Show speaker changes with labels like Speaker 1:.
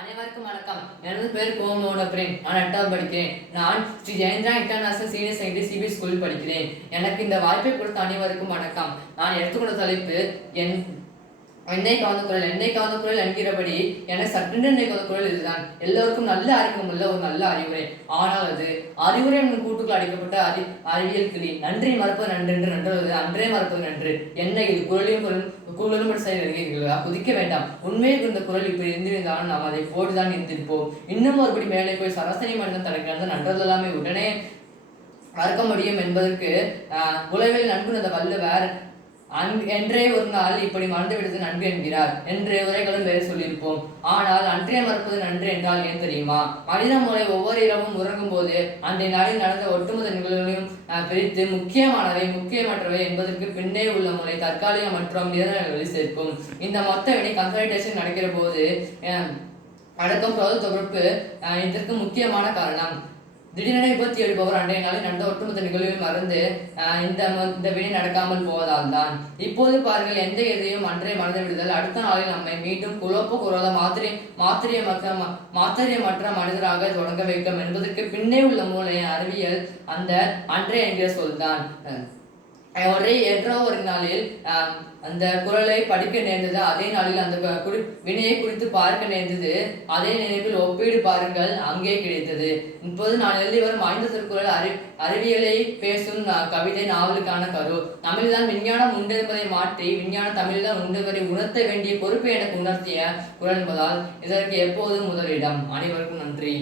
Speaker 1: அனைவருக்கும் வணக்கம். எனது பேர் கோமோட பிரேம் நான் எட்டாவது படிக்கிறேன். நான் Sri Jayendra international senior secondary CB ஸ்கூலில் படிக்கிறேன். எனக்கு இந்த வாய்ப்பை கொடுத்த அனைவருக்கும் வணக்கம். நான் எடுத்துக்கொண்ட தலைப்பு என் என்னை காந்த குரல் என்னை காந்த குரல் என்கிறபடி எனக்கு சட்டென்று என்னை காந்த குரல் இதுதான். எல்லோருக்கும் நல்ல அறிமுகம் உள்ள ஒரு நல்ல அறிவுரை. ஆனால் அது அறிவுரை என்னும் கூட்டுக்குள் அடைக்கப்பட்ட அறி அறிவியல் கிளி. நன்றி மறப்பது நன்று என்று அன்றே மறப்பது நன்று. என்ன இது? குரலையும் குரலும் குரலும் படி குதிக்க வேண்டாம். உண்மையில் இந்த குரல் இப்படி இருந்திருந்தாலும் நாம் அதை போட்டுதான் இருந்திருப்போம் இன்னும் ஒருபடி மேலே போய் சராசரி மனிதன் தனக்கு நன்றதெல்லாமே உடனே மறக்க முடியும் என்பதற்கு உலகில் நன்கு அந்த வள்ளுவர் அன் என்றே ஒரு நாள் இப்படி மறந்துவிடுவது நன்றி நன்கு என்கிறார். என்று உரைகளும் வேறு சொல்லியிருப்போம். ஆனால் அன்றே மறப்பது நன்று என்றால் ஏன் தெரியுமா? மனித மூளை ஒவ்வொரு இரவும் உறங்கும் போது அந்த நாளில் நடந்த ஒட்டுமொத்த நிகழ்வுகளையும் பிரித்து முக்கியமானவை முக்கியமற்றவை என்பதற்கு பின்னே உள்ள மூளை தற்காலிக மற்றும் நிரந்தரங்களில் சேர்க்கும். இந்த மொத்த வினை கன்சல்டேஷன் நடக்கிற போது அடக்கம் தொகுப்பு இதற்கு முக்கியமான காரணம். திடீரென விபத்து எழுபவர் அன்றைய நாளில் நடந்த ஒட்டுமொத்த நிகழ்வையும் மறந்து இந்த இந்த வினை நடக்காமல் போவதால் தான். இப்போது பாருங்கள் எந்த எதையும் அன்றே மறந்து விடுதல். அடுத்த நாளில் நம்மை மீண்டும் குழப்ப குரோத மாத்திரை மாத்திரியமற்ற மாத்திரியமற்ற மனிதராக தொடங்க வைக்கும் என்பதற்கு பின்னே உள்ள மூளை அறிவியல் அந்த அன்றே என்கிற சொல்தான் அஹ் ஒரே ஏற்ற ஒரு நாளில் அந்த குரலை படிக்க நேர்ந்தது. அதே நாளில் அந்த குறி வினையை குறித்து பார்க்க நேர்ந்தது. அதே நினைவில் ஒப்பீடு பாருங்கள் அங்கே கிடைத்தது. இப்போது நான் எழுதி வரும் ஐந்து சொற்குரல் அறி அறிவியலை பேசும் கவிதை நாவலுக்கான கரு. தமிழ்தான் விஞ்ஞானம் உண்டு என்பதை மாற்றி விஞ்ஞானம் தமிழ்தான் உண்டு என்பதை உணர்த்த வேண்டிய பொறுப்பை எனக்கு உணர்த்திய குரல் என்பதால் இதற்கு எப்போதும் முதலிடம். அனைவருக்கும் நன்றி.